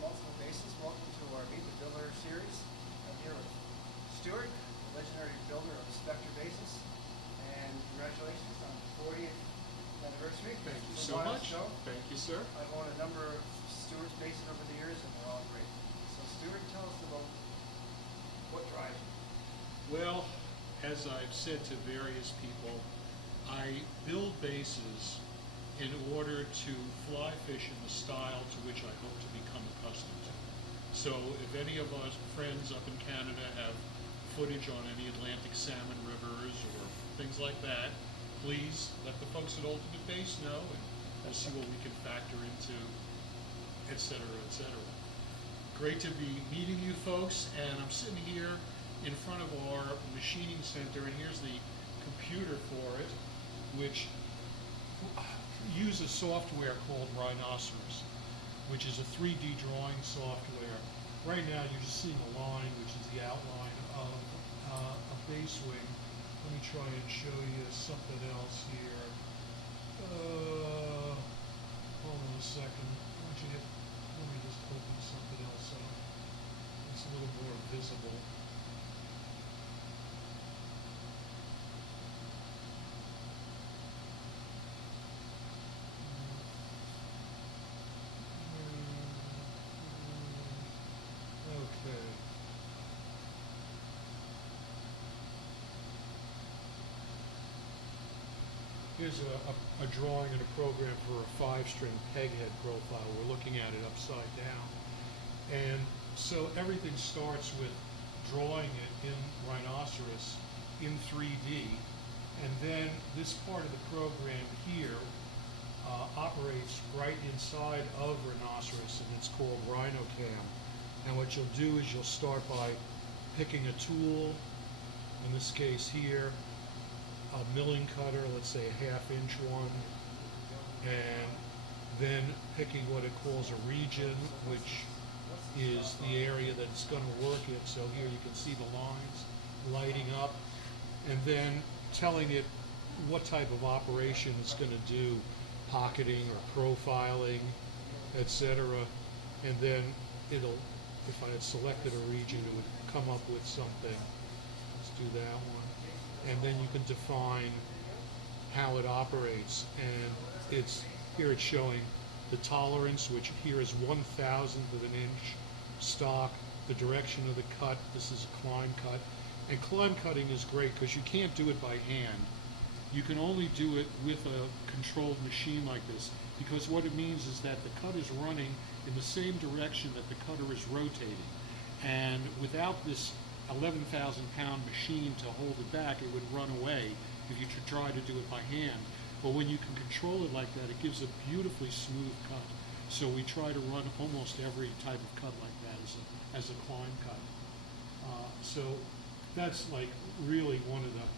multiple bases. Welcome to our Meet the Builder series. I'm here with Stuart, the legendary builder of Spector bases, and congratulations on the 40th anniversary. Thank you so much. Thank you, sir. I've owned a number of Stuart's bases over the years, and they're all great. So Stuart, tell us about what drives you. Well, as I've said to various people, I build bases in order to fly fish in the style to which I hope to become accustomed to. So if any of us friends up in Canada have footage on any Atlantic salmon rivers or things like that, please let the folks at Ultimate Base know, and we'll see what we can factor into, et cetera, et cetera. Great to be meeting you folks, and I'm sitting here in front of our machining center, and here's the computer for it, which uses software called Rhinoceros, which is a 3D drawing software. Right now you're just seeing a line, which is the outline of a base wing. Let me try and show you something else here. Hold on a second. Let me just open something else up. It's a little more visible. Okay. Here's a drawing in a program for a 5-string peghead profile. We're looking at it upside down. And so everything starts with drawing it in Rhinoceros in 3D. And then this part of the program here operates right inside of Rhinoceros, and it's called RhinoCam. And what you'll do is you'll start by picking a tool, in this case here, a milling cutter, let's say a 1/2-inch one, and then picking what it calls a region, which is the area that it's going to work in. So here you can see the lines lighting up, and then telling it what type of operation it's going to do, pocketing or profiling, etc. And then it'll, if I had selected a region, it would come up with something. Let's do that one. And then you can define how it operates. And here it's showing the tolerance, which here is 1/1000th of an inch stock, the direction of the cut. This is a climb cut. And climb cutting is great because you can't do it by hand. You can only do it with a controlled machine like this, because what it means is that the cut is running in the same direction that the cutter is rotating. And without this 11,000-pound machine to hold it back, it would run away if you try to do it by hand. But when you can control it like that, it gives a beautifully smooth cut. So we try to run almost every type of cut like that as a climb cut. So that's like really one of the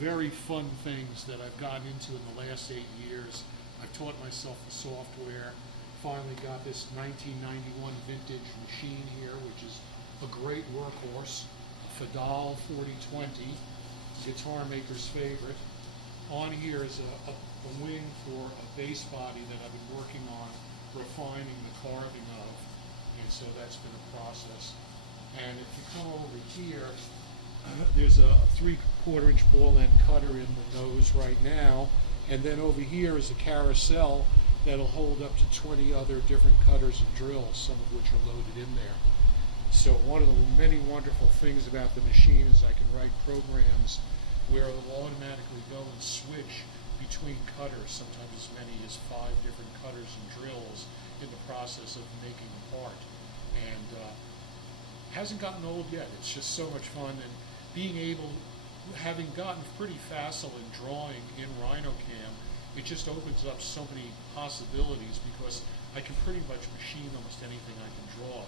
very fun things that I've gotten into in the last 8 years. I've taught myself the software. Finally got this 1991 vintage machine here, which is a great workhorse, a Fadal 4020, guitar maker's favorite. On here is a wing for a base body that I've been working on, refining the carving of, and so that's been a process. And if you come over here, there's a 3/4-inch ball end cutter in the nose right now, and then over here is a carousel that'll hold up to 20 other different cutters and drills, some of which are loaded in there. So one of the many wonderful things about the machine is I can write programs where it will automatically go and switch between cutters, sometimes as many as 5 different cutters and drills in the process of making a part. And hasn't gotten old yet. It's just so much fun, and being able, having gotten pretty facile in drawing in RhinoCam, it just opens up so many possibilities because I can pretty much machine almost anything I can draw.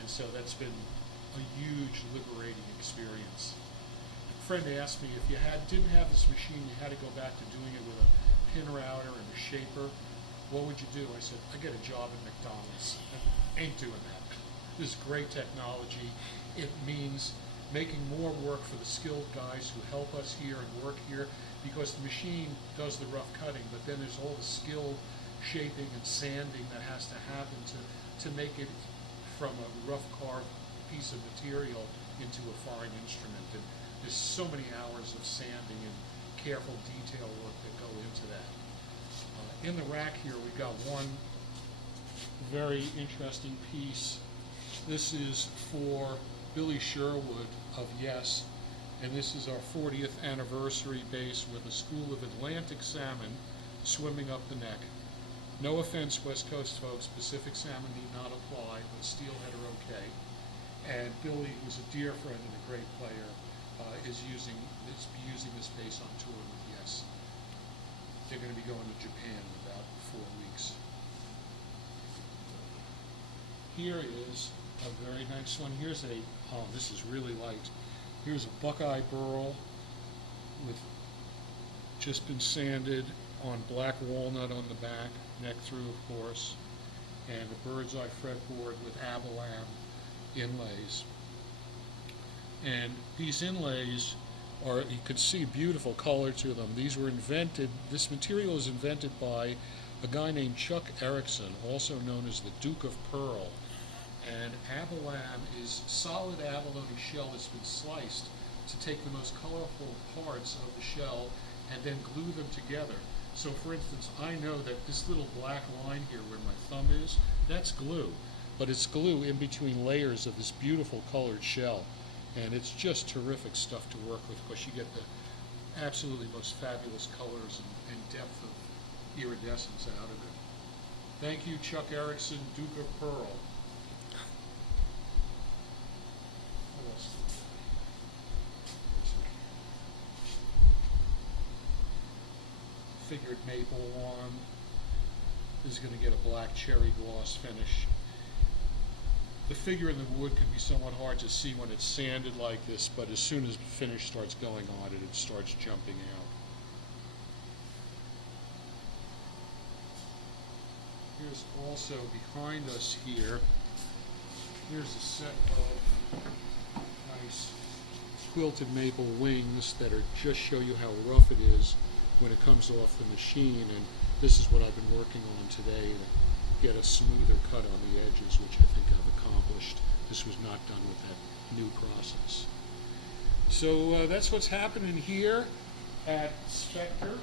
And so that's been a huge liberating experience. A friend asked me, if you didn't have this machine, you had to go back to doing it with a pin router and a shaper, what would you do? I said, I get a job at McDonald's. I ain't doing that. This is great technology. It means making more work for the skilled guys who help us here and work here, because the machine does the rough cutting, but then there's all the skill shaping and sanding that has to happen to to make it from a rough carved piece of material into a fine instrument. And there's so many hours of sanding and careful detail work that go into that. In the rack here, we've got one very interesting piece. This is for Billy Sherwood of Yes, and this is our 40th anniversary base with a school of Atlantic salmon swimming up the neck. No offense, West Coast folks, Pacific salmon need not apply, but steelhead are okay. And Billy, who's a dear friend and a great player, is using this base on tour with Yes. They're going to be going to Japan in about 4 weeks. Here is a very nice one. Here's a, oh, this is really light. Here's a buckeye burl with just been sanded on black walnut on the back, neck through of course, and a bird's eye fretboard with abalone inlays. And these inlays are, you can see beautiful color to them. These were invented, this material was invented by a guy named Chuck Erickson, also known as the Duke of Pearl. And abalone is solid abalone shell that's been sliced to take the most colorful parts of the shell and then glue them together. So for instance, I know that this little black line here where my thumb is, that's glue. But it's glue in between layers of this beautiful colored shell. And it's just terrific stuff to work with because you get the absolutely most fabulous colors and depth of iridescence out of it. Thank you, Chuck Erickson, Duke of Pearl. What else? Figured maple one. This is going to get a black cherry gloss finish. The figure in the wood can be somewhat hard to see when it's sanded like this, but as soon as the finish starts going on it, it starts jumping out. Here's also behind us here, here's a set of nice quilted maple wings that are just show you how rough it is when it comes off the machine, and this is what I've been working on today to get a smoother cut on the edges, which I think I've accomplished. This was not done with that new process. So that's what's happening here at Spector.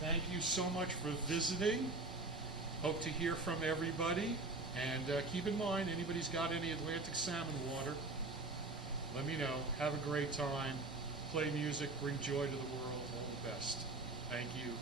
Thank you so much for visiting. Hope to hear from everybody. And keep in mind, anybody's got any Atlantic salmon water, let me know. Have a great time. Play music, bring joy to the world. All the best. Thank you.